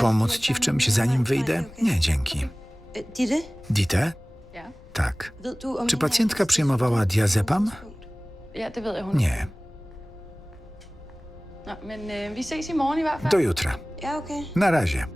Pomóc ci w czymś, zanim wyjdę? Nie, dzięki. Dite? Ja. Tak. Czy pacjentka przyjmowała diazepam? Nie. Hvert fald. Do jutra. Na razie.